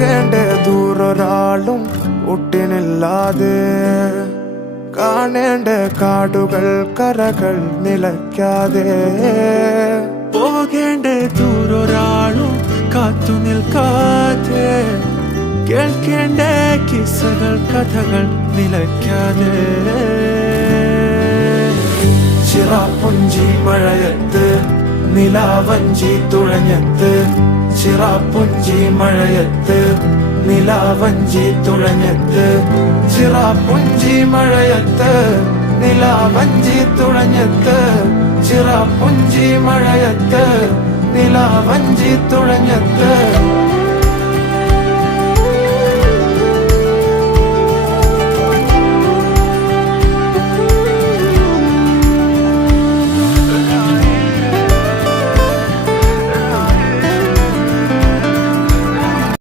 പോകേണ്ട ദൂരൊരാളും ഒട്ടിനില്ലാതെ കാണേണ്ട കാടുകൾ കരകൾ നിലയ്ക്കാതെ പോകേണ്ട ദൂരൊരാളും കാത്തു നിൽക്കാതെ കേൾക്കേണ്ട കിസ്സകൾ കഥകൾ നിലയ്ക്കാതെ ചിറാപ്പുഞ്ചി മഴയത്ത് നിലാവഞ്ചി തുഴഞ്ഞത്ത് ചിറാപ്പുഞ്ചി മഴയത്ത് നിലാവഞ്ചി തുഴഞ്ഞത്ത് ചിറാപ്പുഞ്ചി മഴയത്ത് നിലാവഞ്ചി തുഴഞ്ഞത്ത് ചിറാപ്പുഞ്ചി മഴയത്ത് നിലാവഞ്ചി തുഴഞ്ഞത്ത്